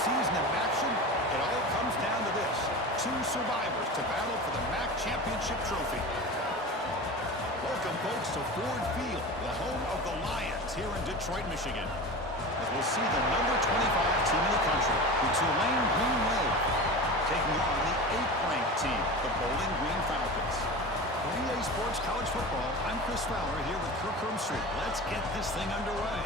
season in action, it all comes down to this. Two survivors to battle for the MAC championship trophy. Welcome, folks, to Ford Field, the home of the Lions here in Detroit, Michigan. As we'll see the number 25 team in the country, the Tulane Green Wave, taking on the 8th-ranked team, the Bowling Green Falcons. For EA Sports College Football, I'm Chris Fowler here with Kirk Street. Let's get this thing underway.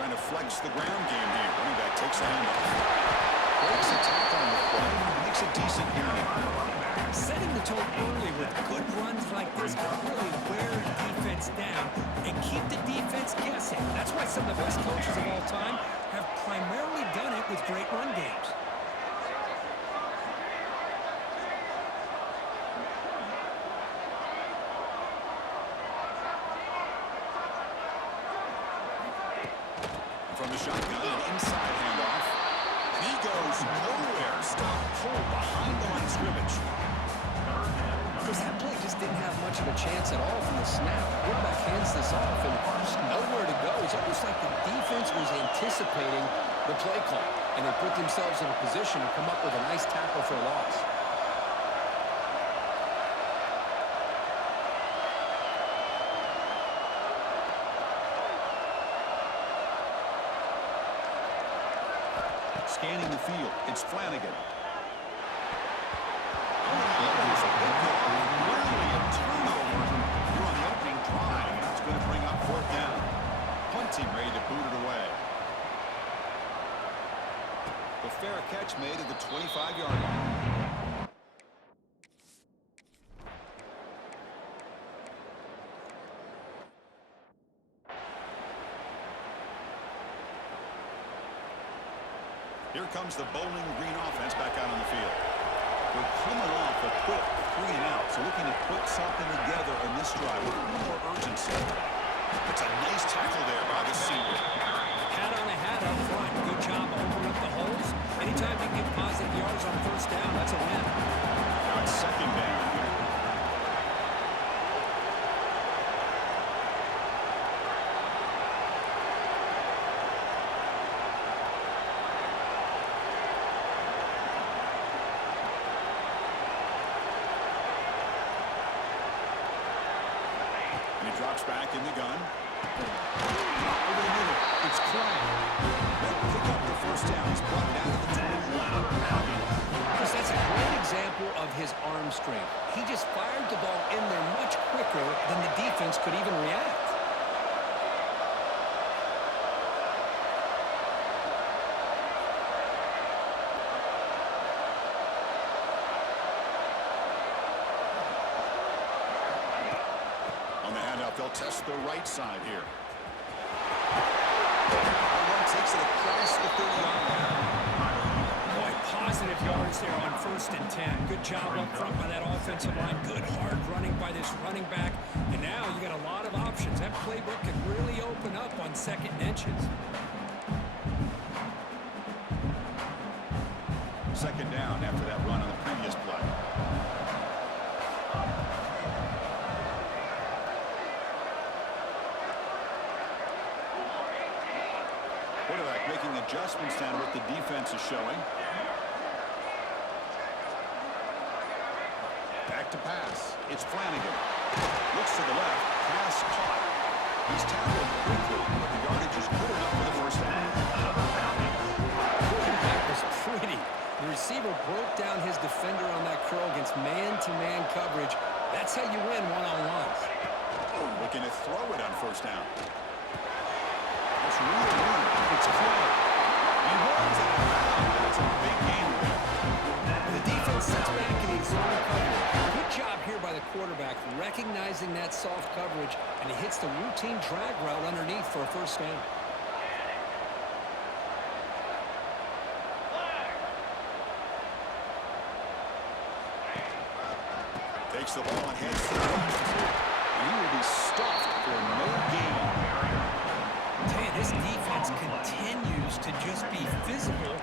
Trying to flex the ground game here. Running back takes the handoff. Breaks a tackle on the play. Makes a decent gain. Setting the tone early with good runs like this can really wear the defense down and keep the defense guessing. That's why some of the best coaches of all time have primarily done it with great run games. From the shotgun, an inside handoff. And he goes nowhere. Stop cold behind the line of scrimmage. Because that play just didn't have much of a chance at all from the snap. Quarterback hands this off and just nowhere to go. It's almost like the defense was anticipating the play call, and they put themselves in a position to come up with a nice tackle for a loss. Scanning the field, it's Flanagan. Literally a turnover here on the opening drive. It's going to bring up 4th down. Punt team ready to boot it away. The fair catch made at the 25-yard line. Here comes the Bowling Green offense back out on the field. They're coming off a quick 3-and-out, so looking to put something together in this drive with a little more urgency. It's a nice tackle there by the senior. Hat on a hat up front. Good job opening up the holes. Anytime you get positive yards on 1st down, that's a win. Now it's 2nd down here. Drops back in the gun. Over the middle, it's Clay. They'll pick up the 1st down. He's brought down to the 10. Because that's a great example of his arm strength. He just fired the ball in there much quicker than the defense could even react. handoff. They'll test the right side here. One takes it across the 30-yard line. Boy, positive yards there on 1st and 10. Good job up front by that offensive line. Good hard running by this running back. And now you got a lot of options. That playbook can really open up on 2nd and inches. 2nd down after that run on the previous play. Quarterback making adjustments down what the defense is showing. Back to pass. It's Flanagan. Looks to the left. Pass caught. He's tackled quickly, but the yardage is good enough for the 1st down. That was pretty. The receiver broke down his defender on that curl against man-to-man coverage. That's how you win one-on-ones. Looking to throw it on 1st down. It's really good. It's clear. He runs it around, and it's a big gain there. The defense sits back in his zone coverage. Good job here by the quarterback, recognizing that soft coverage, and he hits the routine drag route underneath for a 1st down. Takes the ball and heads to the left. And he will be stuffed for no gain. Tell you, this defense continues to just be physical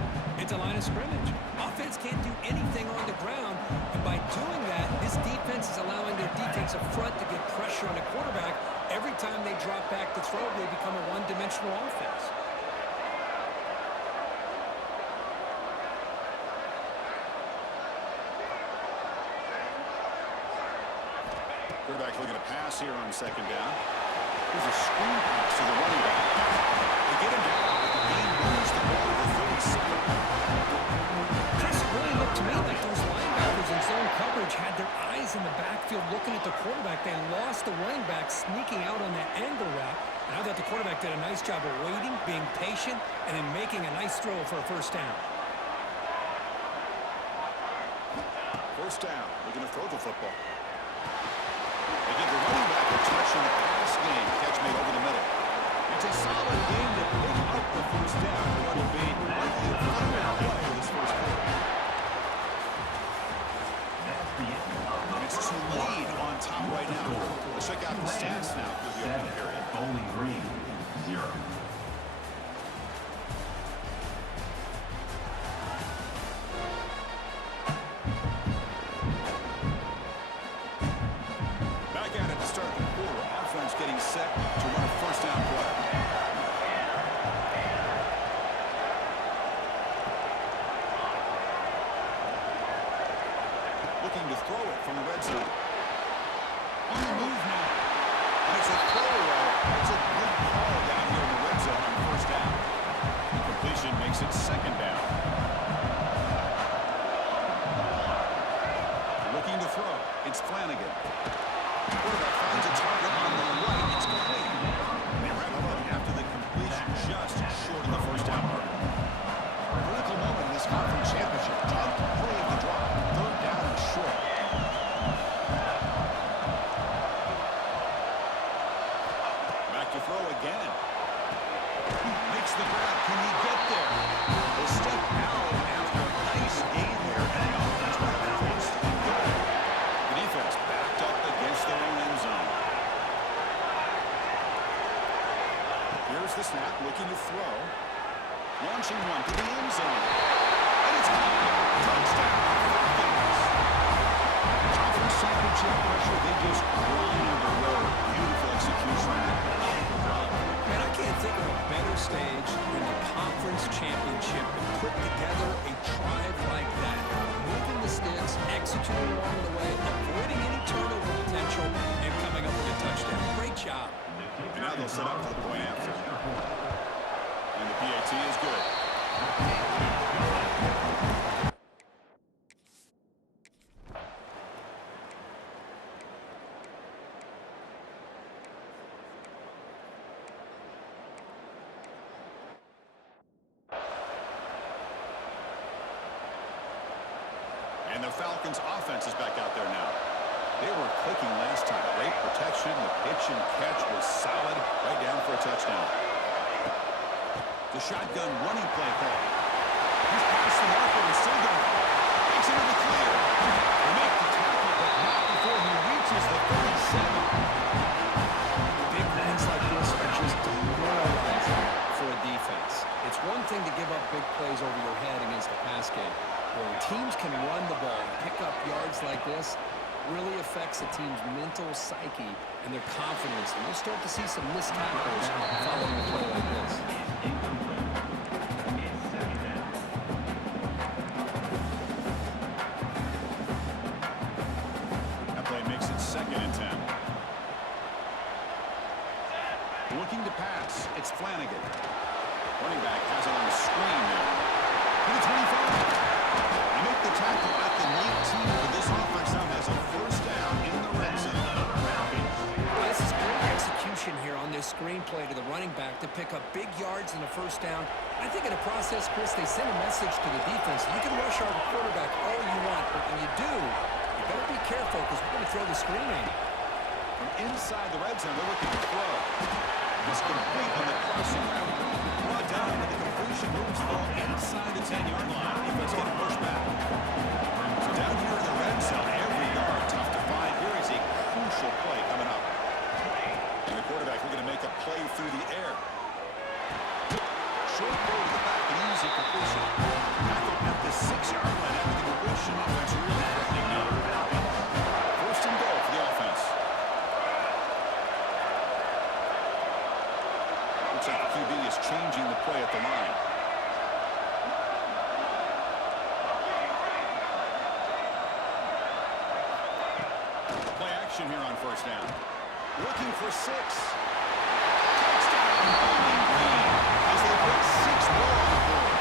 at the line of scrimmage. Offense can't do anything on the ground, and by doing that, this defense is allowing their defensive front to get pressure on the quarterback. Every time they drop back to throw, they become a one-dimensional offense. Quarterback looking to pass here on 2nd down. Here's a screen pass to the running back. They get him down, but the game moves the ball to the 37. Chris, it really looked to me like those linebackers in zone coverage had their eyes in the backfield looking at the quarterback. They lost the running back sneaking out on that angle route. And I thought the quarterback did a nice job of waiting, being patient, and then making a nice throw for a 1st down. 1st down, looking to throw the football. They give the running back a touch in the pass game. Catch made over the middle. It's a solid game to pick up the 1st down. What will be likely the final play of this 1st quarter. And it's Tulane on top right now. Let's check out the stats now through the opening period. Bowling Green, 0. Getting set to run a 1st down play. Looking to throw it from the red zone. On the move now. And it's a throwaway. It's a good call down here in the red zone on 1st down. The completion makes it 2nd down. Looking to throw. It's Flanagan. Quarterback finds a target on the right. It's complete. They wrap him up after the completion just short of the 1st down mark. Critical moment in this conference championship. Tough play of the drive. 3rd down and short. Back to throw again. Makes the grab. Can he get there? He'll step out after a nice gain there. And the offense will have a chance to go. The defense backed up against their own end zone. Here's the snap, looking to throw. Launching one to the end zone. And it's caught. Touchdown. Conference championship pressure. They just grind the road. Beautiful execution. Man, I can't think of a better stage than the conference championship to put together a drive like that. Moving the sticks, executing along the way, avoiding any turnover potential, and coming up with a touchdown. Great job. And now they'll set up for the point after. And the PAT is good. And the Falcons' offense is back out there now. They were clicking last time. Great protection. The pitch and catch was solid. Right down for a touchdown. The shotgun running play call. He's past the marker and still going. Takes into the clear. They make the tackle, but not before he reaches the 37. Big runs like this are just demoralizing for a defense. It's one thing to give up big plays over your head against a pass game. When teams can run the ball and pick up yards like this, really affects a team's mental psyche and their confidence. And you'll start to see some missed tackles following a play like this. That play makes it 2nd and 10. Looking to pass. It's Flanagan. Running back has it on the screen now. To the 25. They make the tackle at the 19, but this offense now has a first down in the red zone. Well, this is great execution here on this screenplay to the running back to pick up big yards and a first down. I think in the process, Chris, they send a message to the defense. You can rush our quarterback all you want, but when you do, you better be careful because we're going to throw the screen at him. From inside the red zone, they're looking to throw. It's complete on the crossing route. Brought down into the completion, moves the ball inside the 10-yard line. Defense going to push back. So down here in the red zone, every yard tough to find. Here is a crucial play coming up. And the quarterback looking to make a play through the air. Short throw to the back, an easy completion. Tackle at the 6-yard line after the completion. Offense really threatening now. First and goal for the offense. Looks like the QB is changing the play at the line. Play action here on first down. Looking for 6. Touchdown, Bowling Green, as they put 6 more on the board.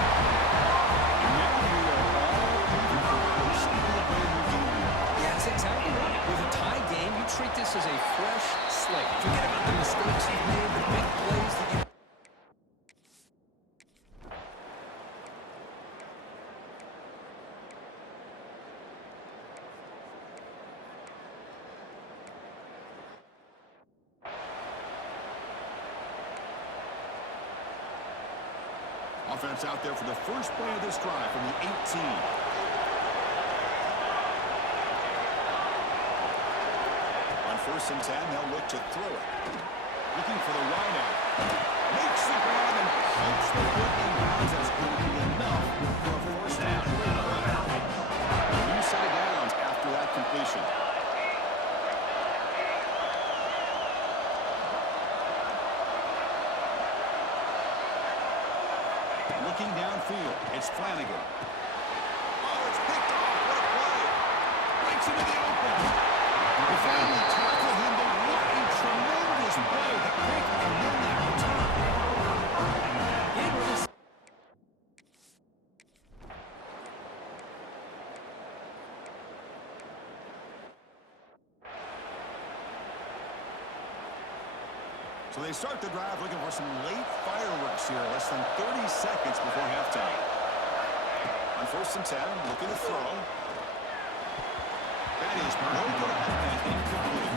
And now we are all even for basically a brand new game. Yeah, that's exactly right. With a tie game, you treat this as a fresh slate. Forget about the mistakes you've made, the big plays that you... Offense out there for the first play of this drive from the 18. On first and 10, they'll look to throw it. Looking for the wideout. Makes the grab and keeps the foot in bounds. That's going to be enough for a first down. New set of downs after that completion. Looking downfield, it's Flanagan. Oh, it's picked off. What a play. Breaks into the open. They finally tackle him, but what a tremendous play. The pick and then that return. So they start the drive looking for some late fireworks here, less than 30 seconds before halftime. On first and 10, looking to throw. That is broken up and incomplete.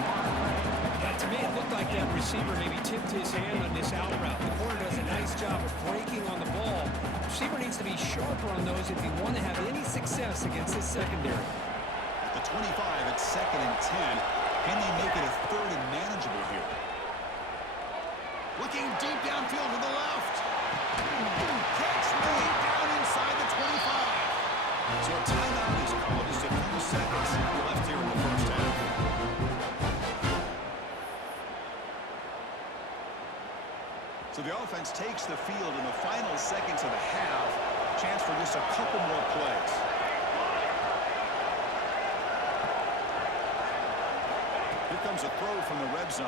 To me, it looked like that receiver maybe tipped his hand on this out route. The corner does a nice job of breaking on the ball. The receiver needs to be sharper on those if you want to have any success against this secondary. At the 25, it's 2nd and 10. Can they make it a 3rd and manageable here? Looking deep downfield to the left. Catch made down inside the 25. So a timeout is called. Just a few seconds left here in the first half. So the offense takes the field in the final seconds of the half. Chance for just a couple more plays. Here comes a throw from the red zone.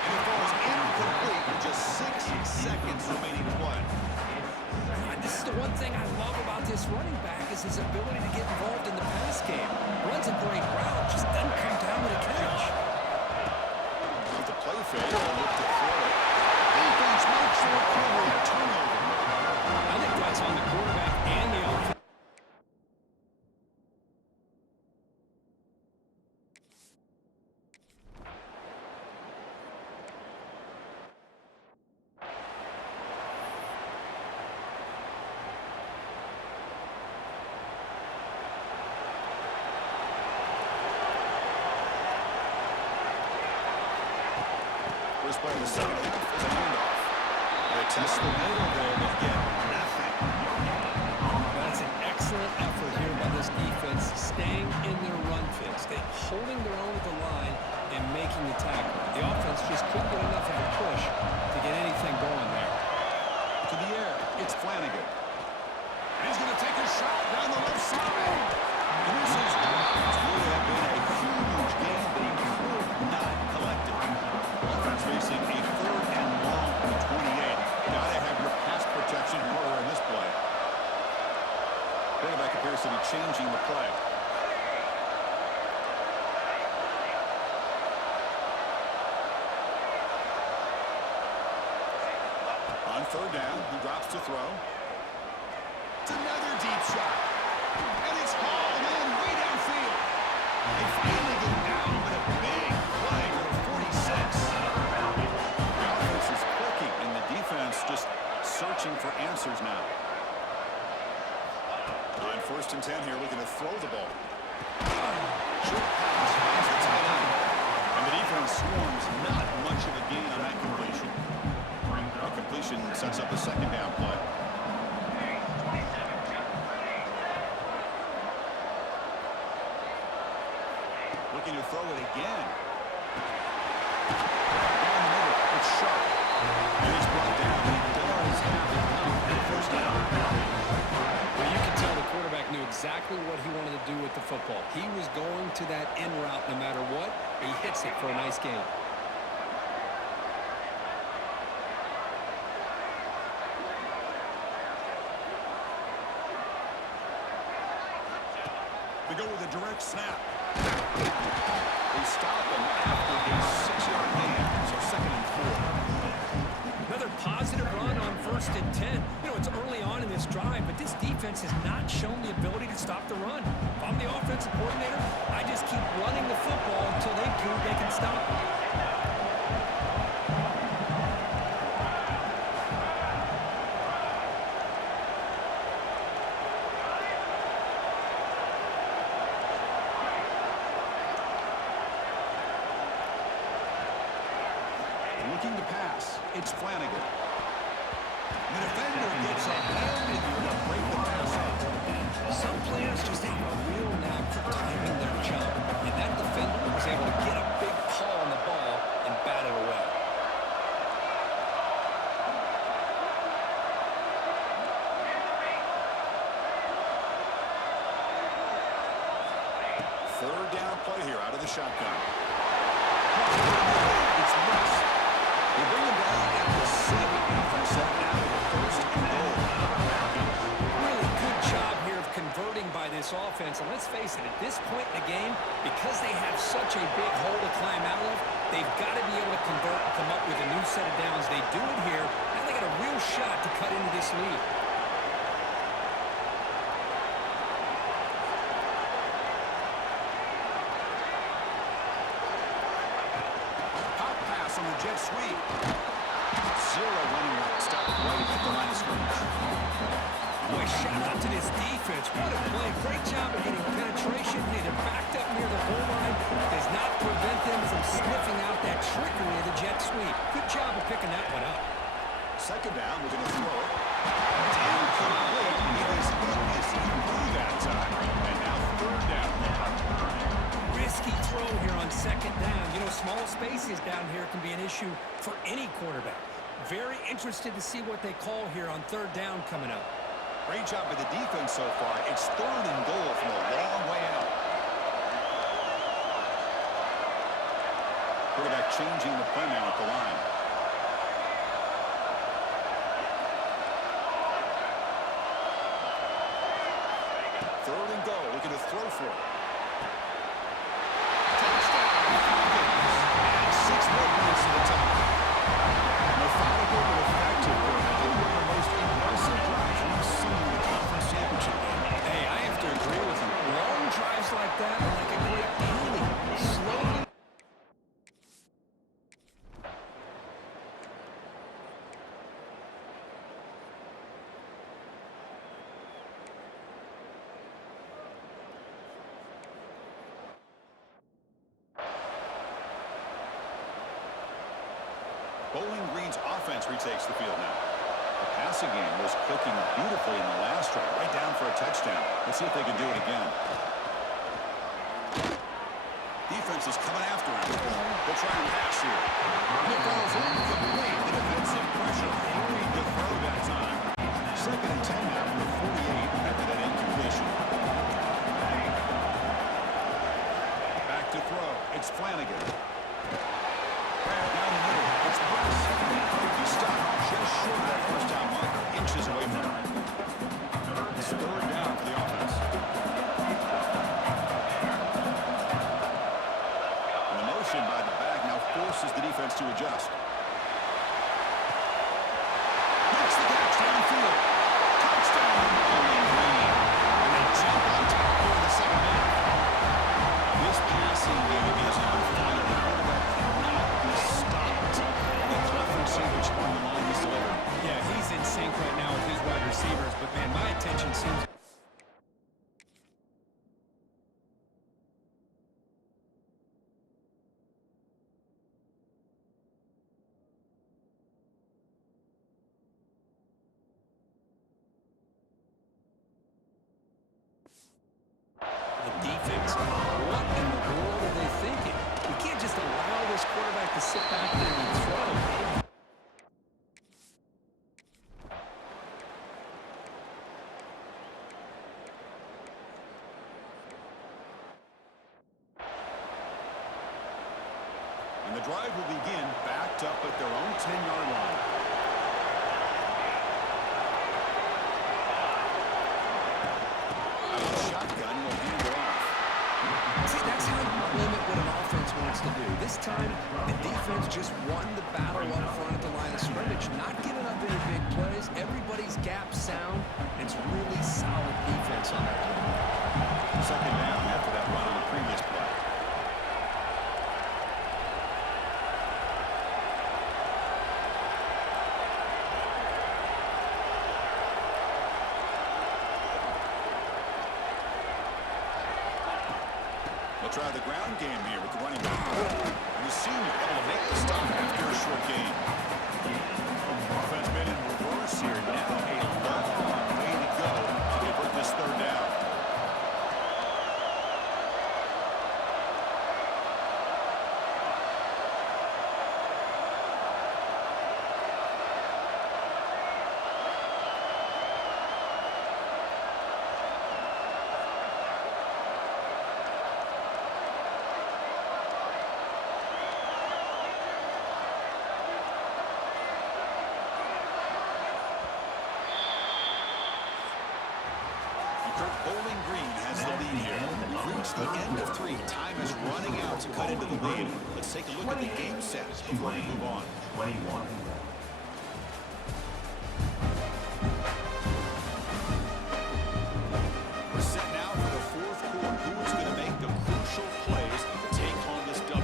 And it falls incomplete with just 6 seconds remaining to play. This is the one thing I love about this running back is his ability to get involved in the pass game. Runs a great route, just doesn't come down with a catch. With the play fake, they'll look to throw it. Defense makes the recovery, a turnover. I think that's on the quarterback and the offense. First play of the second half is a handoff. They test the middle there, but get nothing. That's an excellent effort here by this defense, staying in their run fix, holding their own at the line and making the tackle. The offense just couldn't get enough of a push to get anything going there. To the air, it's Flanagan. And he's going to take a shot down the left side. And this is dropped. Would have been a huge game, but he could not collect it. Offense facing a 3rd and long from the 28. Got to have your pass protection harder in this play. Quarterback appears to be changing the play. On 3rd down, he drops to throw. It's another deep shot. And it's hauled in way downfield. They finally get down, but a big play to the 46. The offense is clicking, and the defense just searching for answers now. On 1st and 10 here, looking to throw the ball. Short pass finds the tight end. And the defense swarms not much of a gain on that completion. A completion sets up a 2nd down play. Looking to throw it again. Down the middle, it's sharp. And he's brought down. He does have enough for the 1st down. Well, you can tell the quarterback knew exactly what he wanted to do with the football. He was going to that in route no matter what. He hits it for a nice gain. We go with a direct snap. They stop him after a 6-yard gain, so 2nd and 4. Another positive run on 1st and 10. You know, it's early on in this drive, but this defense has not shown the ability to stop the run. If I'm the offensive coordinator, I just keep running the football until they prove they can stop it. Looking to pass, it's Flanagan. The defender gets a hand in here to break the pass up. Some players just have a real knack for timing their jump, and that defender was able to get a big paw on the ball and bat it away. Third down play here out of the shotgun. It's missed. They bring him down at the 7. Offense set now to the 1st and goal. Really good job here of converting by this offense. And let's face it, at this point in the game, because they have such a big hole to climb out of, they've got to be able to convert and come up with a new set of downs. They do it here. Now they got a real shot to cut into this lead. Pop pass on the jet sweep. 0 running route stop right at the line of scrimmage. Boy, shout out to this defense. What a play. Great job of getting penetration. They're backed up near the goal line. Does not prevent them from sniffing out that trickery of the jet sweep. Good job of picking that one up. 2nd down, we're going to throw it. It's incomplete. It is through that time. And now 3rd down. Risky throw here on 2nd down. You know, small spaces down here can be an issue for any quarterback. Very interested to see what they call here on 3rd down coming up. Great job by the defense so far. It's 3rd and goal from a long way out. Quarterback changing the play now at the line. Third and goal, looking to throw for it. Touchdown, Falcons. And 6 more points to the top. Methodical but effective. Probably one of the most impressive drives we've seen in the conference championship game. Hey, I have to agree with you. Long drives like that are like a great feeling. Slowly. Bowling Green's offense retakes the field now. The passing game was clicking beautifully in the last drive, right down for a touchdown. Let's see if they can do it again. Defense is coming after him. They'll try and pass here. And it falls incomplete. The defensive pressure hurried the throw that time. 2nd and 10 now from the 48 after that incompletion. Back to throw. It's Flanagan. Down the middle. It's Price. He stopped just short of that first down marker, inches away from him. It's 3rd down for the offense. And the motion by the back now forces the defense to adjust. Makes the catch downfield. Touchdown, Bowling Green. And they jump on top here in the second half. This passing game is on fire. The quarterback cannot be stopped. The Clef receiver scoring the longest delivery. Yeah, he's in sync right now with his wide receivers, but man, my attention seems... The defense, what in the world are they thinking? We can't just allow this quarterback to sit back there and throw. And the drive will begin backed up at their own 10-yard line. Shotgun will hand it off. See, that's how you limit what an offense wants to do. This time, the defense just won the battle up front at the line of scrimmage, not giving up any big plays. Everybody's gap sound. It's really solid defense on that play. 2nd down after that run on the previous play. They'll try the ground game here with the running back. And the senior able to make the stop after a short gain. Offense been in reverse here. Now a long way to go to convert this 3rd down. Bowling Green has the lead here. We've reached the end of 3. Time is running out to cut into the lead. Let's take a look at the game sets before we move on. 21. We're set now for the 4th quarter. Who is going to make the crucial plays to take home this W?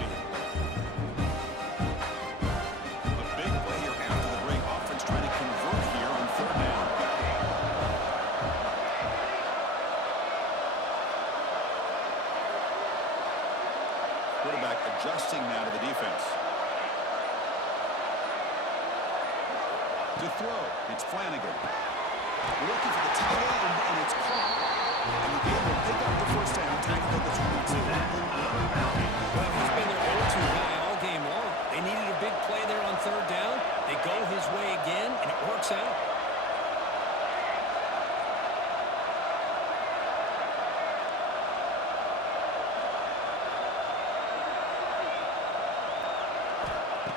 A big play here after the break. Offense trying to convert here on 3rd down. Quarterback adjusting now to the defense. To throw, it's Flanagan. Looking for the tight end, and it's caught. And the game will pick up the 1st down, tackle at the 22. Well, he's been their go-to guy all game long. They needed a big play there on 3rd down. They go his way again, and it works out.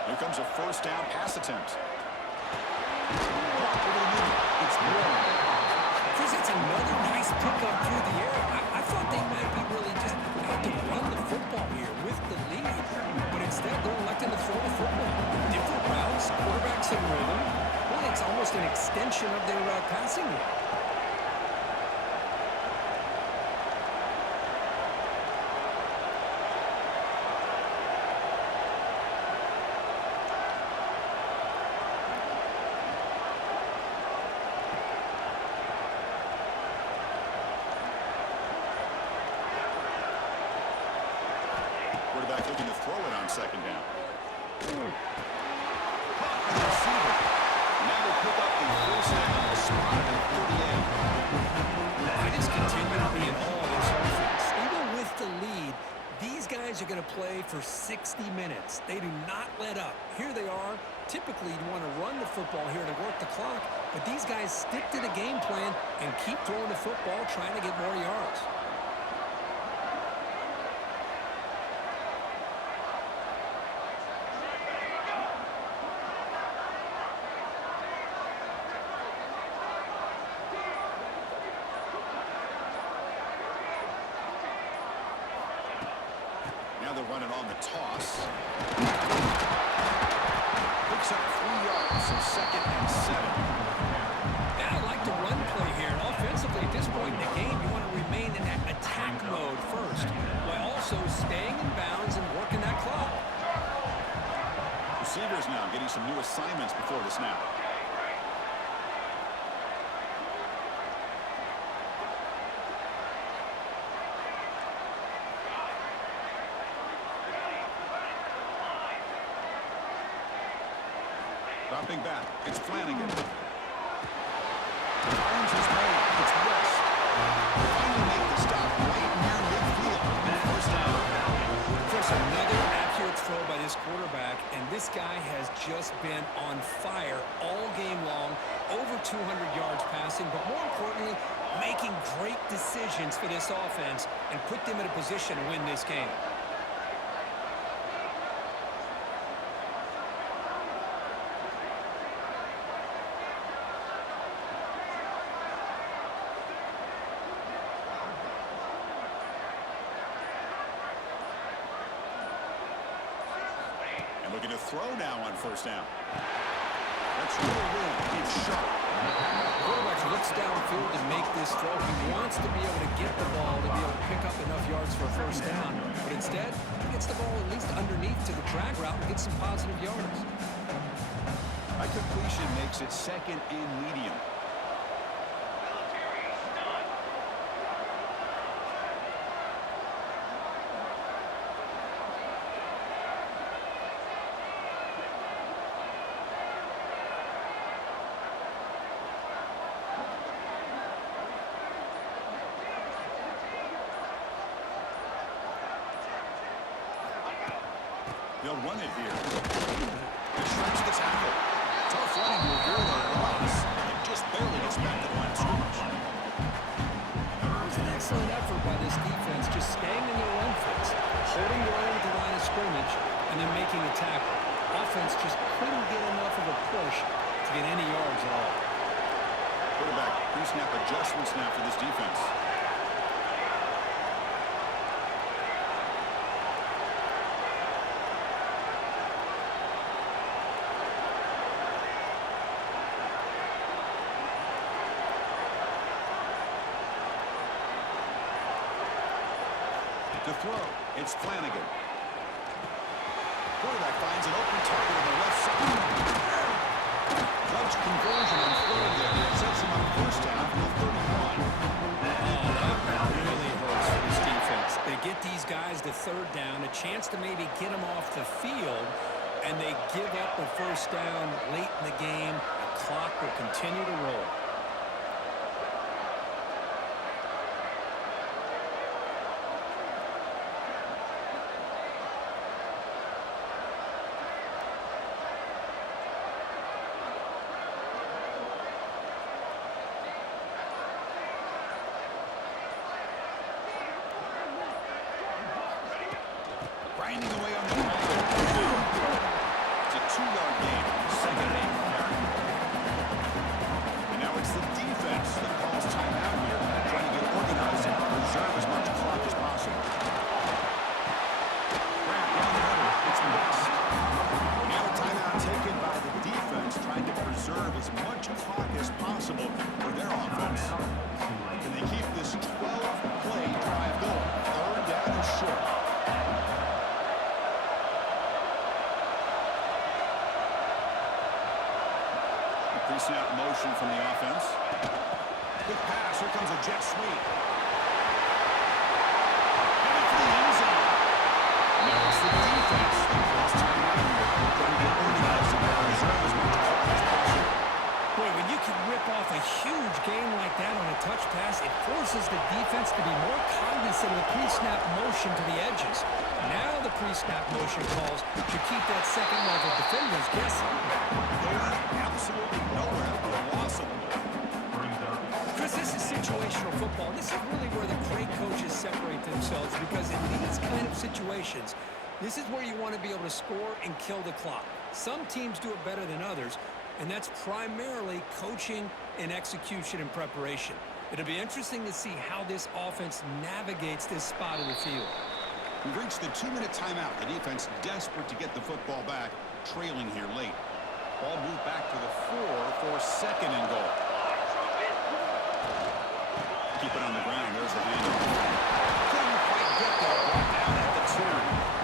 Here comes a 1st down pass attempt. It's Warren. Chris, it's another nice pickup through the air. I thought they might be really just out to run the football here with the lead. But instead, they're electing to throw the football. Different routes, quarterbacks in rhythm. Well, it's almost an extension of their passing game. Quarterback looking to throw it on 2nd down. guys continue to be in all this offense. Even with the lead, these guys are going to play for 60 minutes. They do not let up. Here they are. Typically, you want to run the football here to work the clock, but these guys stick to the game plan and keep throwing the football, trying to get more yards. Now they're running on the toss. Picks up 3 yards, so 2nd and 7. Yeah, I like the run play here. And offensively, at this point in the game, you want to remain in that attack mode first, while also staying in bounds and working that clock. Receivers now getting some new assignments before the snap. Dropping back, it's Flanagan. Finds his man, it's West. Finally make the stop right near midfield. First down. Just another accurate throw by this quarterback, and this guy has just been on fire all game long. Over 200 yards passing, but more importantly, making great decisions for this offense and put them in a position to win this game. Looking to throw now on first down. That's really good. It's sharp. Quarterback looks downfield to make this throw. He wants to be able to get the ball to be able to pick up enough yards for a first down. But instead, he gets the ball at least underneath to the drag route and gets some positive yards. A completion makes it 2nd and medium. They'll run it here. It strikes the tackle. Tough running to avoid a loss. It just barely gets back to the line of scrimmage. It was an excellent effort by this defense, just staying in their run fits, holding their own at the line of scrimmage, and then making a tackle. Offense just couldn't get enough of a push to get any yards at all. Quarterback pre-snap adjustments now for this defense. To throw, it's Flanagan. Quarterback finds an open target on the left side. Clutch conversion on third there. Sets him up first down from the 31. That really hurts for this defense. They get these guys to third down, a chance to maybe get them off the field, and they give up a first down late in the game. The clock will continue to roll. Grinding away on the tackle. It's a 2-yard gain. 2nd and 8. And now it's the defense that calls timeout here, trying to get organized and preserve as much clock as possible. Grant down the middle. It's West. Now a timeout taken by the defense, trying to preserve as much clock as possible for their offense. Can they keep this 12-play drive going? Third down and short. Pre-snap motion from the offense. Good pass. Here comes a jet sweep. Headed for the end zone. Now it's the defense that calls timeout here, trying to get organized and preserve as much clock as possible. Boy, when you can rip off a huge game like that on a touch pass, it forces the defense to be more cognizant of the pre-snap motion to the edges. Now the pre-snap motion calls should keep that second level defenders guessing. Going absolutely nowhere, a loss of the ball. Chris, this is situational football. This is really where the great coaches separate themselves, because in these kind of situations, this is where you want to be able to score and kill the clock. Some teams do it better than others, and that's primarily coaching and execution and preparation. It'll be interesting to see how this offense navigates this spot of the field. We've reached the 2-minute timeout. The defense desperate to get the football back, trailing here late. Ball moved back to the 4 for second and goal. Keep it on the ground. There's the handoff. Couldn't quite get that ball down at the 2.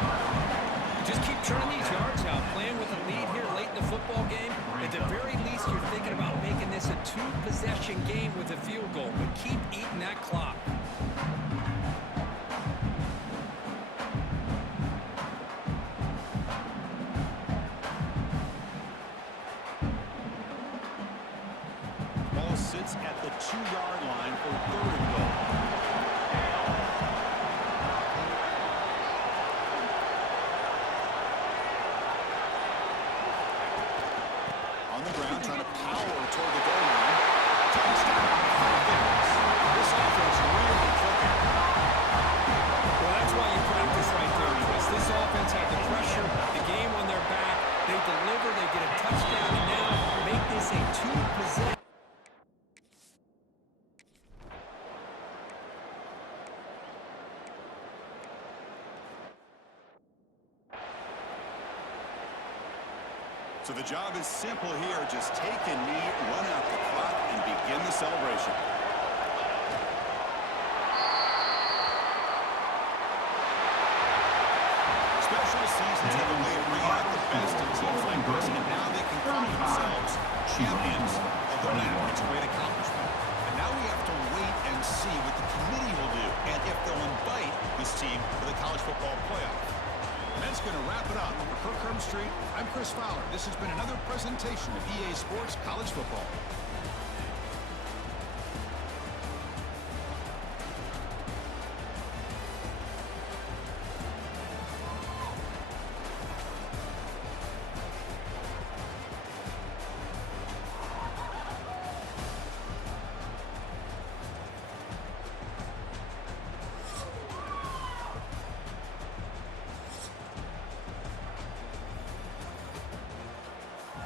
Just keep turning these yards out, playing with a lead here late in the football game. At the very least, you're thinking about making this a 2-possession game with a field goal, but keep eating that clock. Ball sits at the 2-yard line for third and goal. On the ground, trying to power toward the goal line. Touchdown, Falcons. This offense really clicking. Well, that's why you practice right there, Chris. This offense had the pressure, the game on their back. They deliver, they get a touchdown, and now make this a 2-possession. So the job is simple here. Just take a knee, run out the clock, and begin the celebration. Special seasons have a way of bringing out the best in teams like this, and now they can call themselves champions of the MAC. It's a great accomplishment. And now we have to wait and see what the committee will do, and if they'll invite this team to the college football playoff. And that's going to wrap it up. For Kirk Street, I'm Chris Fowler. This has been another presentation of EA Sports College Football.